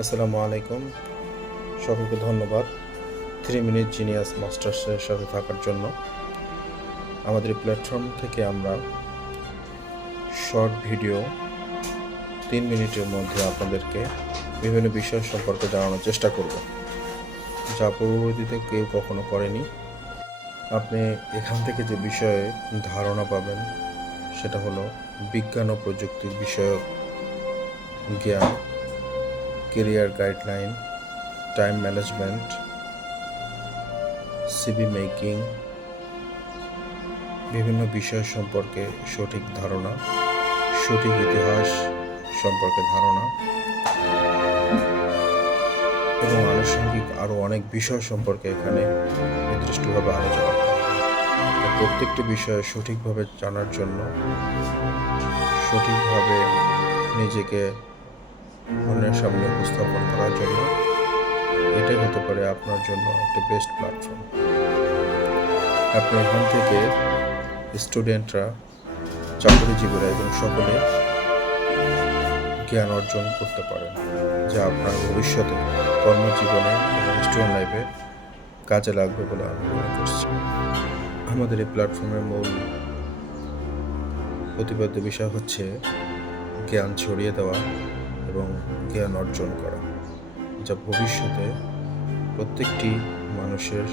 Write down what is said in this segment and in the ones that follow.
আসসালামু আলাইকুম। সকলকে ধন্যবাদ। থ্রি মিনিট জিনিয়াস মাস্টার্সের সাথে থাকার জন্য। আমাদের প্ল্যাটফর্ম থেকে আমরা শর্ট ভিডিও তিন মিনিটের মধ্যে আপনাদেরকে বিভিন্ন বিষয় সম্পর্কে জানানোর চেষ্টা করব। যা পূর্ববর্তীতে কেউ কখনো করেনি। আপনি এখান থেকে যে বিষয়ে ধারণা পাবেন, সেটা হলো বিজ্ঞান ও প্রযুক্তির বিষয়ক জ্ঞান। Career guideline time management C V making বিভিন্ন বিষয় সম্পর্কে সঠিক ধারণা, সঠিক ইতিহাস সম্পর্কে ধারণা, এবং আনুষঙ্গিক আরও অনেক বিষয় সম্পর্কে এখানে নির্দিষ্টভাবে আলোচনা করা প্রত্যেকটি বিষয়ে সঠিকভাবে জানার জন্য সঠিকভাবে নিজেকে অন্যের সামনে উপস্থাপন করার জন্য, এটাই হতে পারে আপনার জন্য একটা বেস্ট প্ল্যাটফর্ম আপনি এখান থেকে স্টুডেন্টরা চাকরিজীবীরা এবং সকলে জ্ঞান অর্জন করতে পারেন, যা আপনার ভবিষ্যতে কর্মজীবনে এবং স্টুডেন্ট লাইফে কাজে লাগবে বলে আমি মনে করছি। আমাদের এই প্ল্যাটফর্মের মূল প্রতিপাদ্য বিষয় হচ্ছে জ্ঞান ছড়িয়ে দেওয়া। এবং জ্ঞান অর্জন করা, যা ভবিষ্যতে প্রত্যেকটি মানুষের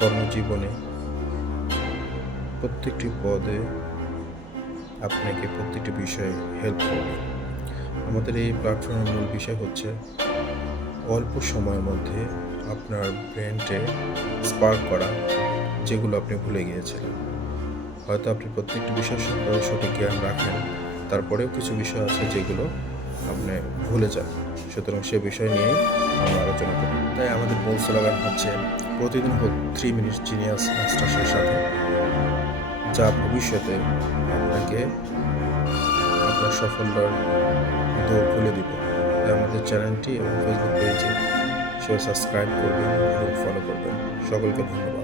কর্মজীবনে প্রত্যেকটি পদে আপনাকে প্রত্যেকটি বিষয়ে হেল্প করবে। আমাদের এই প্ল্যাটফর্মের মূল বিষয় হচ্ছে অল্প সময়ের মধ্যে আপনার ব্রেনটে স্পার্ক করা, যেগুলো আপনি ভুলে গিয়েছিলেন। হয়তো আপনি প্রত্যেকটি বিষয় সম্পর্কে সঠিক জ্ঞান রাখেন তারপরেও কিছু বিষয় আছে যেগুলো আপনি ভুলে যান। সুতরাং সে বিষয় নিয়ে আমরা আলোচনা করি। তাই আমাদের মূল স্লোগান হচ্ছে, প্রতিদিন হোক থ্রি মিনিট জিনিয়াস মাস্টার্সের সাথে, যা ভবিষ্যতে আপনাকে আপনার সফলতার দৌড় খুলে দিব। তাই আমাদের চ্যানেলটি এবং ফেসবুক পেজে সে সাবস্ক্রাইব করবেন এবং ফলো করবেন। সকলকে ধন্যবাদ।